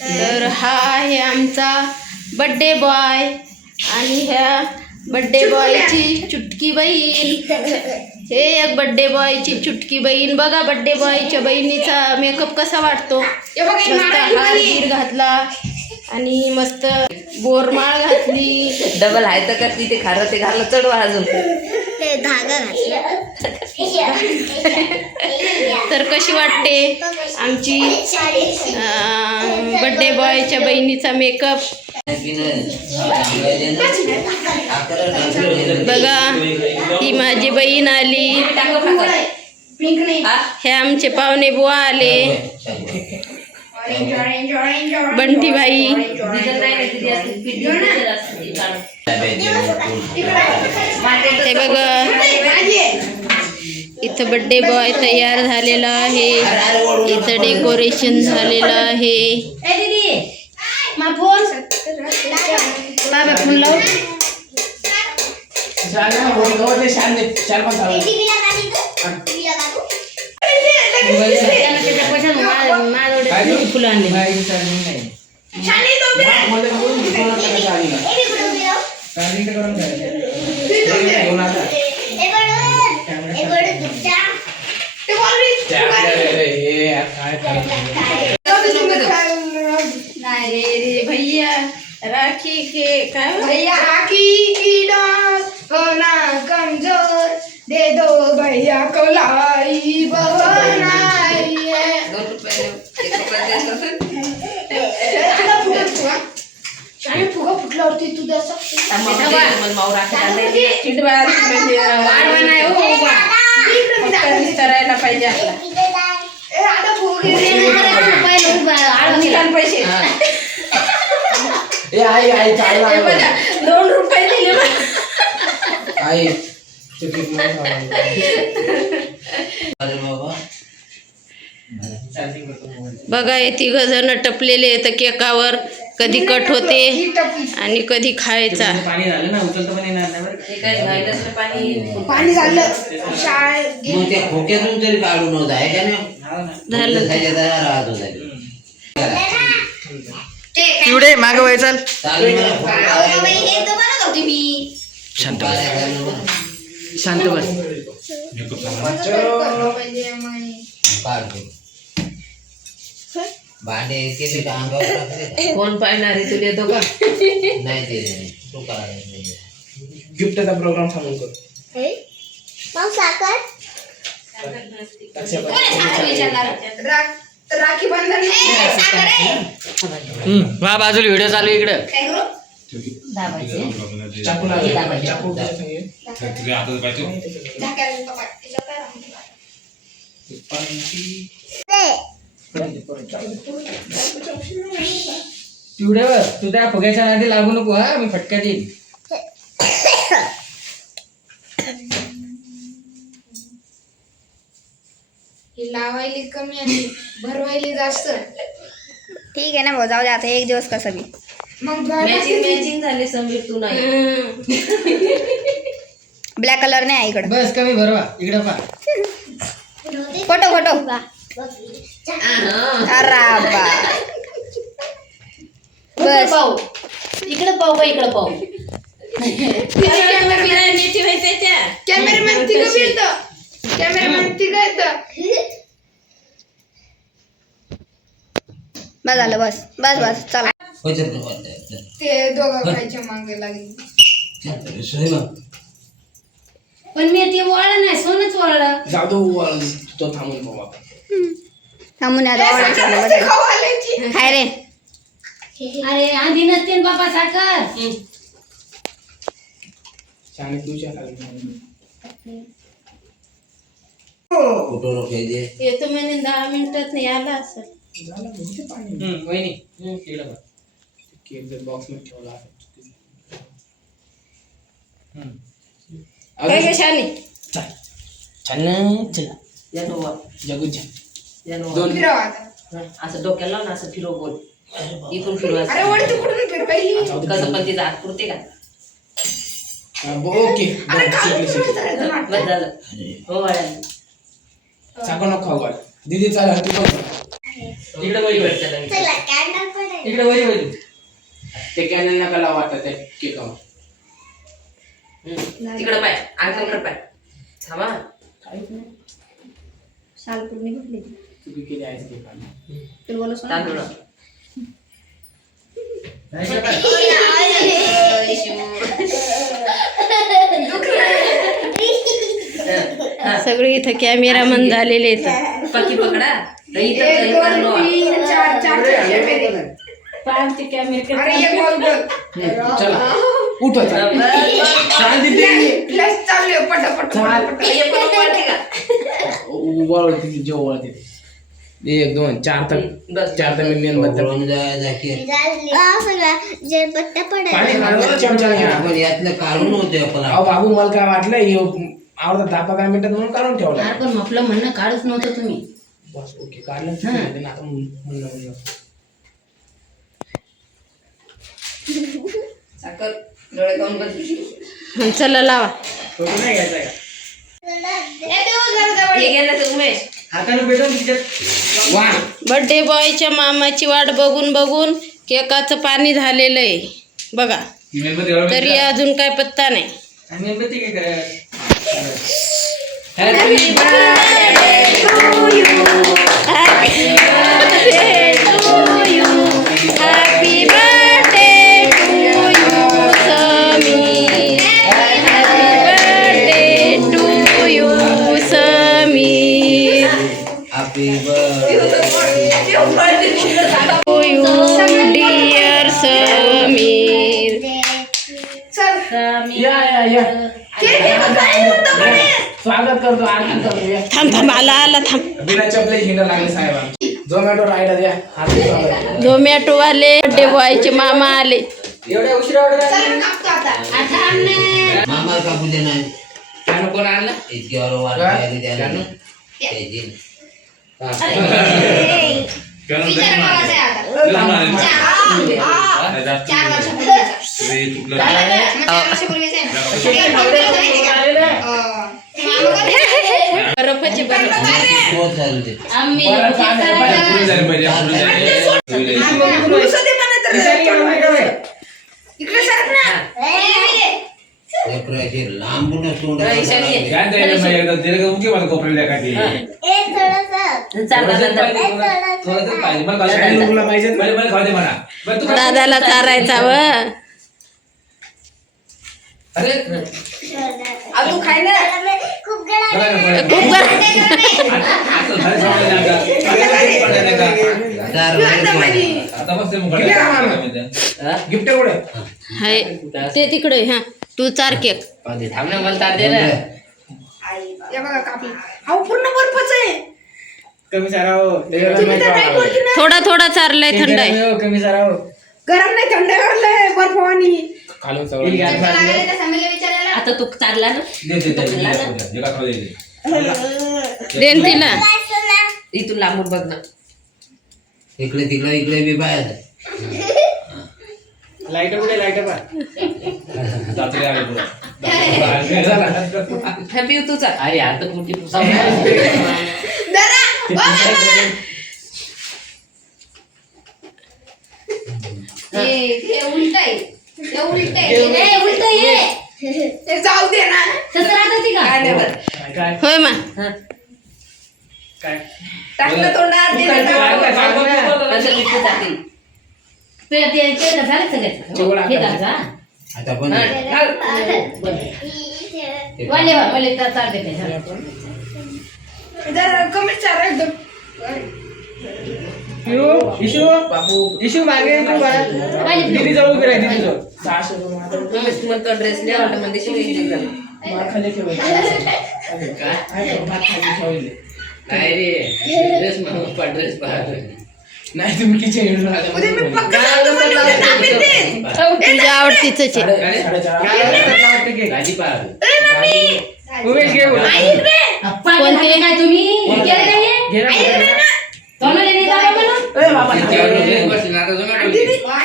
तर हा आहे आमचा बड्डे बॉय आणि ह्या बड्डे बॉयची चुटकी बहीण. हे एक बड्डे बॉयची चुटकी बहीण. बघा बड्डे बॉयच्या बहिणीचा मेकअप कसा वाटतो. मस्त हार गीर घातला आणि मस्त बोरमाळ घातली. डबल आहे तर का तिथे खारं ते घालणं चढवा अजून ते धागा घातला. तर कशी वाटते आमची बड्डे बॉयच्या बहिणीचा मेकअप. बघा ही माझी बहीण आली. हे आमचे पाहुणे बुवा आले. बंटी भाई. हे बघा इथं बड्डे बॉय तयार झालेला आहे. इथं डेकोरेशन झालेलं आहे. बाबा फोन लाव. फुलं आणली. नाही रे भैया राखी के काय भैया राखी की डांस होना कमजोर दे दो भैया को लाई बहनाई है. आणि फुगा फुटल्यावरती तू द्यायचा करायला पाहिजे आपला. आता फुगे पैसे ₹2 दिले. बघा हे तिघ जण टपलेले आहेत केकावर. कधी कट होते आणि कधी खायचा. पाणी झालं शाळेत खोक्यातून तरी काढून होत आहे का एवढे माग वय चाल शांत शांत बस. भांडे केले का अंगावर कोण पाहणार आहे तुला येतो का नाही ते तू करा गिफ्टचा प्रोग्राम थांबून करू. राखी बंधन वा बाजूला व्हिडिओ चालू इकडं. पिवड्यावर तू त्या फुग्याच्या नादी लागू नको. हा मी फटका देईन. लावायली कमी आणि भरवायली जास्त. ठीक आहे ना भाऊ, जाऊ दे आता एक दिवस कसं बी. मग मॅचिंग झाली समीर तू नाही. ब्लॅक कलर नाही आहे इकडं. बस कमी भरवा इकडे पा. Photo photo. अराबा बस इकडे पाहू का इकडे पाहू. कॅमेरामॅन तिघ फिरतं. कॅमेरामॅन तिघ येतं. बस झालं. बस बस बस चला. ते दोघं खायच्या मागे लागले. पण मी ते वळलं नाही सोनच वळलं. जाऊ दो तो थांबून पाहू आपण. थांबून आता साखरेमध्ये खाऊ आल्याची. काय रे अरे आधी नसते ना बाबा साखर. शाने तुझ्या खाली फोटो दे येतो म्हणे 10 मिनिटात नाही आला असेल. झालं म्हणजे पाणी. वहिनी इकडे बघ. केक जर बॉक्स मध्ये ठेवला आहे. काय कशाने चल चल चला या तो जगून छान. या नो. दोन फिरव आता. असं डोक्याला लावून असं फिरव बोल. इकडून फिरवायचं. अरे वरती कुठून फिर पहिली. कसं पण तिचा हात पुरते का. ओके अरे खाली शिकली कुठून जायचं नाटक? बस झालं. हो वाढायला. चाकू नको खाऊ घाल. दीदी चला तू पण इकडे बरी भेटते. इकडे वैरी वैरी ते कॅनल नका लावा आता त्या केकावर. तिकडं पाय अंकलकडे पाय थांबा. काहीच नाही शाल पूर्ण घेतली चुकी केली आहेस ते काम. तुला बोलू सोना. तांदूळ सगळे इथं कॅमेरामन झालेले आहेत. पकी पकडा पायाचे कॅमेरे अरे एक बॉल बॉल चला उठा चांदी दे प्लस चालू आहे पटापट वळते जेव वळते 1 2 4 तक मी मेन बद्दल पकडून जायचं की. पाणी काढून चमचा घ्या. आपण यातलं काढून होते आपण. अहो बाबू मला काय वाटलं हे आवडतं 10-15 मिनिटात म्हणून काढून ठेवला. पण म्हटलं म्हणणं काढूच नव्हतं तुम्ही. बस ओके काढलं ना आता म्हणलं साखर डोळे खाऊन बस. चला लावा. फोटो नाही घ्यायचा का हे घे ना ते उमेश. हाताने भेटून तिच्यात वा बर्थडे बॉयच्या मामाची वाट बघून बघून केकाचं पाणी झालेलं आहे बघा. तरी अजून काय पत्ता नाही. मेणबत्ती काय करायला happy birthday to you Sameer. Happy birthday to you Sameer. Happy birthday to you dear Sameer. या स्वागत करतो आनंद करतो या. थांब थांब आला आला थांब. बिना चपले हिंडा लागले साहेब. झोमॅटो राहिला द्या हाती स्वागत. झोमॅटो वाले बर्थडे बॉयचे मामा आले. एवढ्या उशिरा ऑर्डर मामा कापू दे नाही. त्यानं कोण आणला इतकी वार वाट पाहिली त्यानं. त्याची. बर्फाची बर्फ. हो चालू दे. आम्ही इकडे सरक ना लेकरं अशी लांबूनच तोंड दादाला चारायचा व अजून खाय ना खूप गरम. गिफ्ट कुठे हाय ते तिकडे. हा तू चार केक. थांब ना मला तार दे ना. हे बघा कापी अहो पूर्ण बर्फच आहे कमी सारा हो तुम्ही तर नाही बोलती ना थोडा थोडा चारलाय थंड आहे. कमी सारा हो गरम नाही थंड वाढलंय बर्फ आणि खालून सवय आता तू चारला ना. दे देन तिला. इथून लांबून बघ ना. इकडे तिकडे इकडे बी बाहेर. लाईट कुठे लाईट हॅपी तुझा. अरे आता मोठी जाऊ दे ना होय मा. काय टाकलं तोंडात दे ना. आता पण जरा कमी चार एकदम इशू बाबू इशू मागे तू दीदी जवळ उभी राह दीदी जवळ 600 मग ड्रेस नाही आवडला म्हणजे शिवायची खाली ठेवायचं काय भात खाली ठेवले काय रे ड्रेस मला ड्रेस पाहतो. नाही तुम्ही किचन येऊन उद्या मी पक्का सांगतो म्हणलं उद्या तापीत दे. तुझ्या आवडतीच आहे. गाडी पाहतो. उमेश घे कोणते काय तुम्ही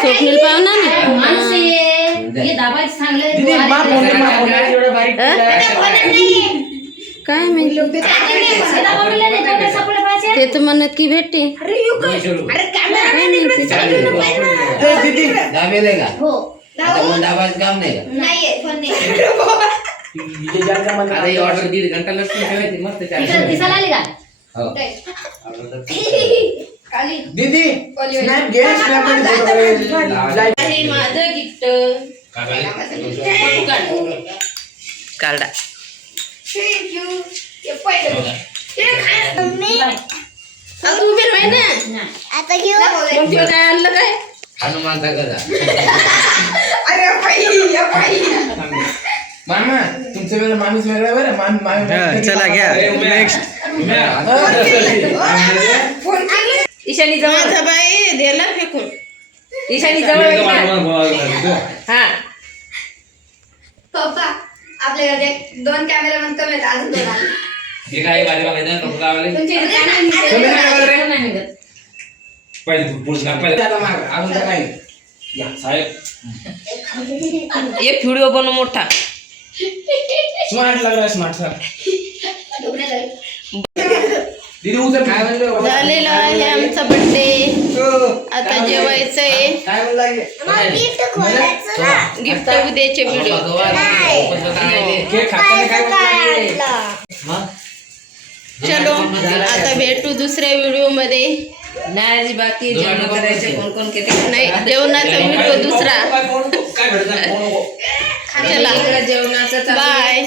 स्वप्नील पाहुणा ना. काय माहिती. ते तर म्हणत की भेटते दाबेले का आता मग दाबायचं काम नाही का आता ही ऑर्डर दीड घंटा लटकून ठेवायची मस्त हो दीदी स्नॅप घे स्नॅप हे माझं गिफ्ट काढा तू उभी राह ना आता घेऊ मग तुला काय आणलं काय हनुमानचा गदा अरे बाई या बाई मामा तुमच्या वेळेला माणूस वेगळा बरं मामी चला घ्या ईशानी जवळ माझा बाई दिला फेकून ईशानी जवळ हा पप्पा आपल्या घरात 2 कॅमेरामॅन कमी आहेत अजून 2 आले हे काय बाजी बघायचं नको लावले तुमच्या इथे काय नाही पहिले पुढे पहिले अजून तर काही या साहेब एक व्हिडिओ बनव मोठा स्मार्ट लागला स्मार्ट सर दीदी उतर काय म्हणलं झालेला आहे आमचा बर्थडे आता जेवायचंय काय म्हणलं गिफ्ट उद्याचे व्हिडिओ केक खाताना काय म्हणलं चलो आता भेटू दुसऱ्या व्हिडिओ मध्ये नाही बाकी जेवण करायचे कोण कोण किती नाही जेवणाचा व्हिडिओ दुसरा काय भेटत चला जेवणाचा बाय